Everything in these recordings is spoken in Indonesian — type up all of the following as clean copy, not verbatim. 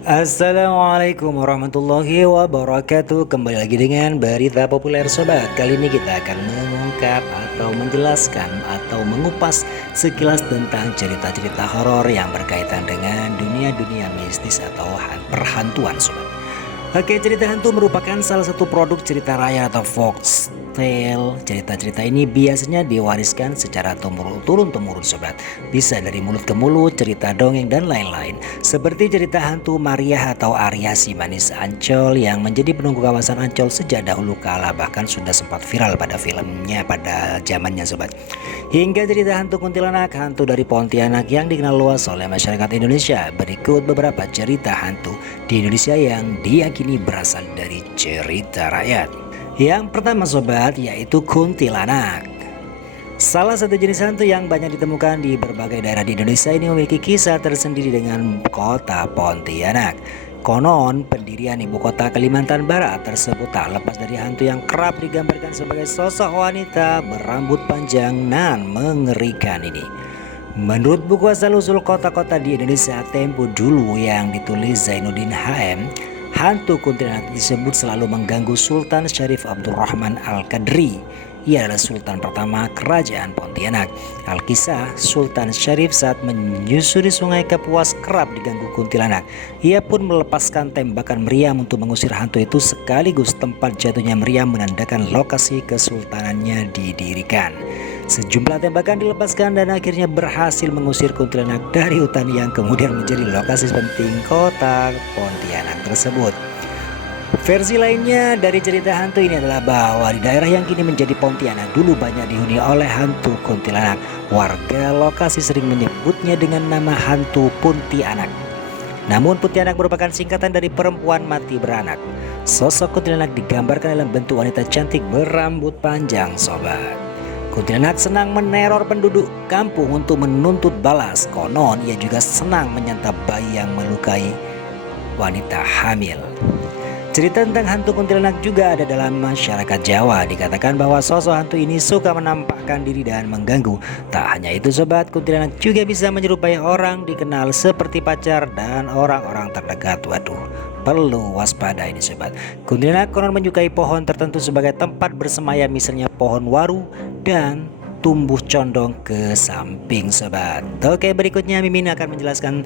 Assalamualaikum warahmatullahi wabarakatuh. Kembali lagi dengan berita populer sobat. Kali ini kita akan mengungkap atau menjelaskan atau mengupas sekilas tentang cerita-cerita horor yang berkaitan dengan dunia-dunia mistis atau perhantuan sobat. Oke, cerita hantu merupakan salah satu produk cerita rakyat atau folktale. Cerita-cerita ini biasanya diwariskan secara turun-temurun sobat. Bisa dari mulut ke mulut, cerita dongeng dan lain-lain. Seperti cerita hantu Maria atau Arya si manis Ancol yang menjadi penunggu kawasan Ancol sejak dahulu kala, bahkan sudah sempat viral pada filmnya pada zamannya sobat. Hingga cerita hantu kuntilanak, hantu dari Pontianak yang dikenal luas oleh masyarakat Indonesia. Berikut beberapa cerita hantu di Indonesia yang diyakini berasal dari cerita rakyat. Yang pertama sobat, yaitu kuntilanak. Salah satu jenis hantu yang banyak ditemukan di berbagai daerah di Indonesia ini memiliki kisah tersendiri dengan kota Pontianak. Konon, pendirian ibu kota Kalimantan Barat tersebut tak lepas dari hantu yang kerap digambarkan sebagai sosok wanita berambut panjang dan mengerikan ini. Menurut buku asal-usul kota-kota di Indonesia tempo dulu yang ditulis Zainuddin HM, hantu kuntilanak disebut selalu mengganggu Sultan Syarif Abdurrahman Al-Qadri. Ia adalah Sultan pertama Kerajaan Pontianak. Alkisah, Sultan Syarif saat menyusuri sungai Kapuas kerap diganggu kuntilanak. Ia pun melepaskan tembakan meriam untuk mengusir hantu itu, sekaligus tempat jatuhnya meriam menandakan lokasi kesultanannya didirikan. Sejumlah tembakan dilepaskan dan akhirnya berhasil mengusir kuntilanak dari hutan yang kemudian menjadi lokasi penting kota Pontianak tersebut. Versi lainnya dari cerita hantu ini adalah bahwa di daerah yang kini menjadi Pontianak dulu banyak dihuni oleh hantu kuntilanak. Warga lokasi sering menyebutnya dengan nama hantu Puntianak. Namun Puntianak merupakan singkatan dari perempuan mati beranak. Sosok kuntilanak digambarkan dalam bentuk wanita cantik berambut panjang sobat. Kuntilanak senang meneror penduduk kampung untuk menuntut balas. Konon ia juga senang menyantap bayi yang melukai wanita hamil. Cerita tentang hantu kuntilanak juga ada dalam masyarakat Jawa. Dikatakan bahwa sosok hantu ini suka menampakkan diri dan mengganggu. Tak hanya itu sobat, kuntilanak juga bisa menyerupai orang dikenal seperti pacar dan orang-orang terdekat. Waduh, perlu waspada ini sobat. Kuntilanak konon menyukai pohon tertentu sebagai tempat bersemayam, misalnya pohon waru dan tumbuh condong ke samping sobat. Oke, berikutnya Mimin akan menjelaskan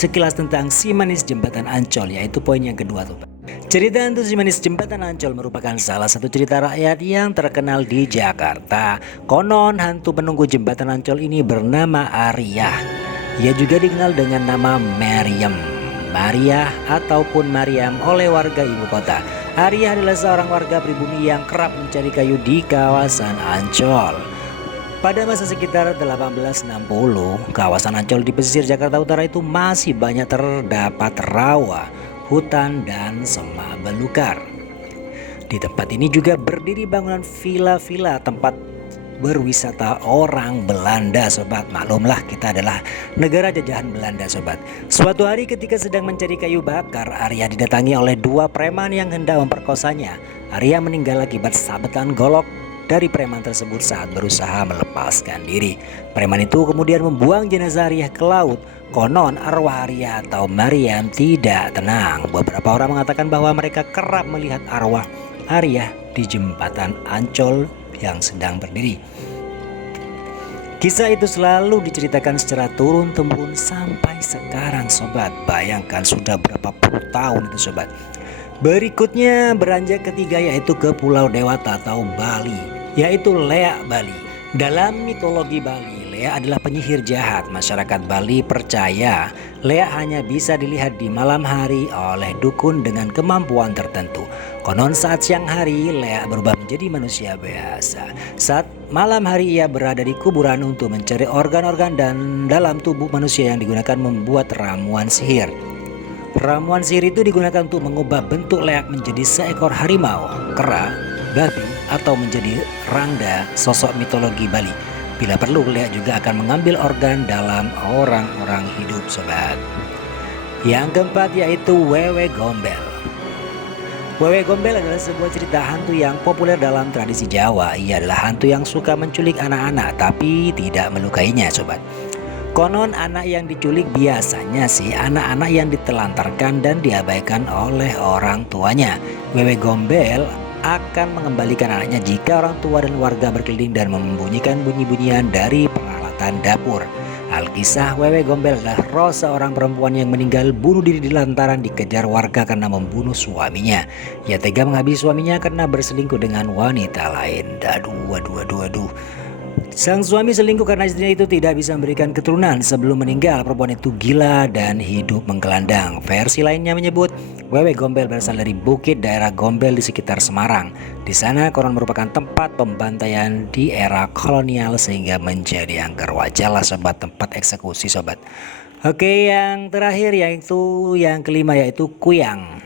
sekilas tentang si manis jembatan Ancol, yaitu poin yang kedua sobat. Cerita hantu si manis jembatan Ancol merupakan salah satu cerita rakyat yang terkenal di Jakarta. Konon hantu penunggu jembatan Ancol ini bernama Arya. Ia juga dikenal dengan nama Maria ataupun Mariam oleh warga ibu kota. Arya adalah seorang warga pribumi yang kerap mencari kayu di kawasan Ancol. Pada masa sekitar 1860, kawasan Ancol di pesisir Jakarta Utara itu masih banyak terdapat rawa, hutan, dan semak belukar. Di tempat ini juga berdiri bangunan villa-villa tempat berwisata orang Belanda sobat. Maklumlah kita adalah negara jajahan Belanda sobat. Suatu hari ketika sedang mencari kayu bakar, Arya didatangi oleh dua preman yang hendak memperkosanya. Arya meninggal akibat sabetan golok dari preman tersebut saat berusaha melepaskan diri. Preman itu kemudian membuang jenazah Arya ke laut. Konon arwah Arya atau Mariam tidak tenang. Beberapa orang mengatakan bahwa mereka kerap melihat arwah Arya di jembatan Ancol yang sedang berdiri. Kisah itu selalu diceritakan secara turun-temurun sampai sekarang sobat. Bayangkan sudah berapa puluh tahun itu sobat. Berikutnya beranjak ketiga, yaitu ke Pulau Dewata atau Bali, yaitu Leak Bali. Dalam mitologi Bali, Leak adalah penyihir jahat. Masyarakat Bali percaya Leak hanya bisa dilihat di malam hari oleh dukun dengan kemampuan tertentu. Konon saat siang hari Leak berubah menjadi manusia biasa. Saat malam hari ia berada di kuburan untuk mencari organ-organ dan dalam tubuh manusia yang digunakan membuat ramuan sihir. Ramuan sihir itu digunakan untuk mengubah bentuk Leak menjadi seekor harimau, kera, babi, atau menjadi rangda, sosok mitologi Bali. Bila perlu, Leak juga akan mengambil organ dalam orang-orang hidup sobat. Yang keempat yaitu Wewe Gombel. Wewe Gombel adalah sebuah cerita hantu yang populer dalam tradisi Jawa. Ia adalah hantu yang suka menculik anak-anak tapi tidak melukainya sobat. Konon anak yang diculik biasanya sih anak-anak yang ditelantarkan dan diabaikan oleh orang tuanya. Wewe Gombel akan mengembalikan anaknya jika orang tua dan warga berkeliling dan membunyikan bunyi-bunyian dari peralatan dapur. Alkisah Wewe Gombel adalah roh seorang perempuan yang meninggal bunuh diri di lantaran dikejar warga karena membunuh suaminya. Ia tega menghabisi suaminya karena berselingkuh dengan wanita lain. Aduh. Sang suami selingkuh karena istrinya itu tidak bisa memberikan keturunan. Sebelum meninggal, perempuan itu gila dan hidup menggelandang. Versi lainnya menyebut Wewe Gombel berasal dari bukit daerah Gombel di sekitar Semarang. Di sana konon merupakan tempat pembantaian di era kolonial sehingga menjadi angker. Wajarlah sobat, tempat eksekusi sobat. Oke, yang terakhir yaitu yang kelima yaitu Kuyang.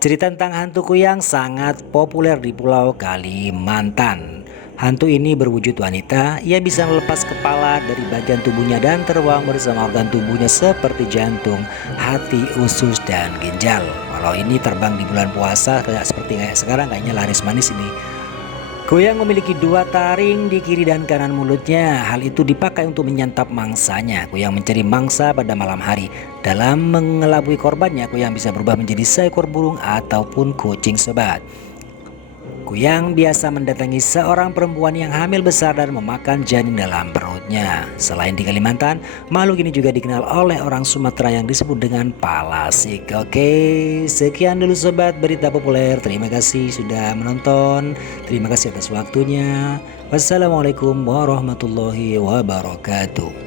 Cerita tentang hantu Kuyang sangat populer di Pulau Kalimantan. Hantu ini berwujud wanita, ia bisa melepas kepala dari bagian tubuhnya dan terbang bersama organ tubuhnya seperti jantung, hati, usus, dan ginjal. Kalau ini terbang di bulan puasa seperti kayak sekarang kayaknya laris manis ini. Kuyang memiliki 2 taring di kiri dan kanan mulutnya. Hal itu dipakai untuk menyantap mangsanya. Kuyang mencari mangsa pada malam hari. Dalam mengelabui korbannya, Kuyang bisa berubah menjadi seekor burung ataupun kucing sobat. Kuyang biasa mendatangi seorang perempuan yang hamil besar dan memakan janin dalam perutnya. Selain di Kalimantan, makhluk ini juga dikenal oleh orang Sumatera yang disebut dengan palasik. Oke, sekian dulu sobat berita populer. Terima kasih sudah menonton. Terima kasih atas waktunya. Wassalamualaikum warahmatullahi wabarakatuh.